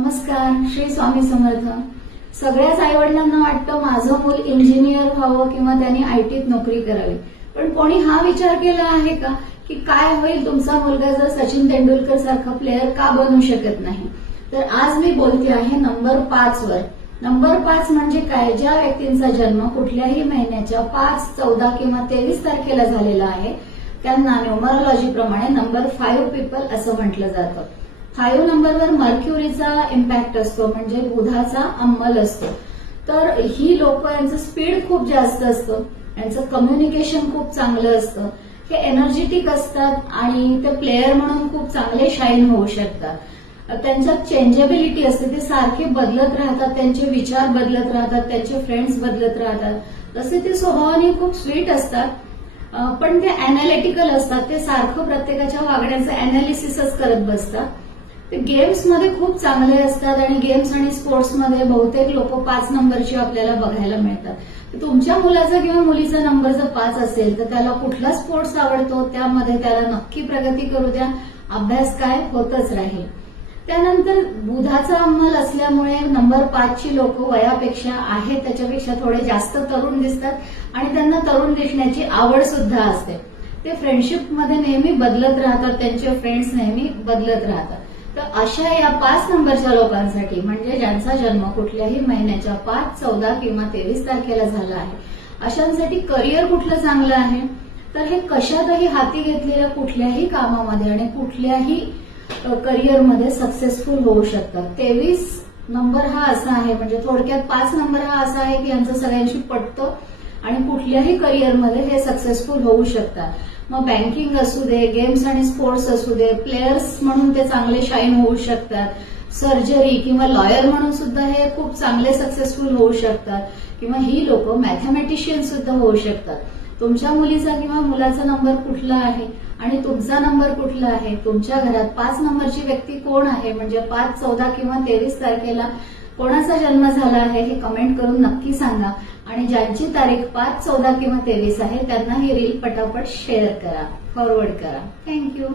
नमस्कार. श्री स्वामी समर्थ. सगळ्याच आईवडिलांना वाटतं माझं मूल इंजिनियर व्हावं किंवा त्यांनी आयटीत नोकरी करावी. पण कोणी हा विचार केला आहे का की काय होईल तुमचा मुलगा जर सचिन तेंडुलकर सारखा प्लेअर का बनू शकत नाही? तर आज मी बोलते आहे नंबर 5 वर. नंबर 5 म्हणजे काय? ज्या व्यक्तींचा जन्म कुठल्याही महिन्याच्या 5, 14 किंवा 23 तारखेला झालेला आहे त्यांना न्यूमरोलॉजी प्रमाणे नंबर 5 पीपल असं म्हटलं जातं. 5 नंबरवर मर्क्युरीचा इम्पॅक्ट असतो, म्हणजे बुधाचा अंमल असतो. तर ही लोक, यांचं स्पीड खूप जास्त असतं, यांचं कम्युनिकेशन खूप चांगलं असतं, हे एनर्जेटिक असतात आणि ते प्लेअर म्हणून खूप चांगले शाईन होऊ शकतात. त्यांच्यात चेंजेबिलिटी असते, ते सारखे बदलत राहतात, त्यांचे विचार बदलत राहतात, त्यांचे फ्रेंड्स बदलत राहतात. तसे ते स्वभावाने खूप स्वीट असतात, पण ते अॅनालिटिकल असतात. ते सारखं प्रत्येकाच्या वागण्याचं अॅनालिसिसच करत बसतात. ते गेम्समध्ये खूप चांगले असतात आणि गेम्स आणि स्पोर्ट्समध्ये बहुतेक लोक 5 नंबरची आपल्याला बघायला मिळतात. तुमच्या मुलाचा किंवा मुलीचा नंबर जर 5 असेल तर त्याला कुठला स्पोर्ट्स आवडतो त्यामध्ये त्याला नक्की प्रगती करू द्या. अभ्यास काय होतच राहील. त्यानंतर बुधाचा अंमल असल्यामुळे नंबर 5 ची लोक वयापेक्षा आहेत त्याच्यापेक्षा थोडे जास्त तरुण दिसतात आणि त्यांना तरुण दिसण्याची आवड सुद्धा असते. ते फ्रेंडशिपमध्ये नेहमी बदलत राहतात, त्यांचे फ्रेंड्स नेहमी बदलत राहतात. तर अशा या 5 नंबरच्या लोकांसाठी, म्हणजे ज्यांचा जन्म कुठल्याही महिन्याच्या 5, 14 किंवा 23 तारखेला झाला आहे, अशांसाठी करिअर कुठलं चांगलं आहे? तर हे कशातही हाती घेतलेल्या कुठल्याही कामामध्ये आणि कुठल्याही करिअरमध्ये सक्सेसफुल होऊ शकतात. 23 नंबर हा असा आहे, म्हणजे थोडक्यात 5 नंबर हा असा आहे की यांचं सगळ्यांशी पटतं आणि कुठल्याही करिअरमध्ये हे सक्सेसफुल होऊ शकतात. मग बँकिंग असू दे, गेम्स आणि स्पोर्ट्स असू दे, प्लेयर्स म्हणून ते चांगले शाईन होऊ शकतात, सर्जरी किंवा लॉयर म्हणून सुद्धा हे खूप चांगले सक्सेसफुल होऊ शकतात, किंवा ही लोक मॅथमॅटिशियन सुद्धा होऊ शकतात. तुमच्या मुलीचा किंवा मुलाचा नंबर कुठला आहे आणि तुमचा नंबर कुठला आहे? तुमच्या घरात 5 नंबरची व्यक्ती कोण आहे? म्हणजे 5, 14 किंवा 23 तारखेला कोणाचा जन्म झाला आहे हे कमेंट करून नक्की सांगा. आणि ज्यांची तारीख 5, 14 किंवा 23 आहे त्यांना ही रील पटापट शेअर करा, फॉरवर्ड करा. थँक्यू.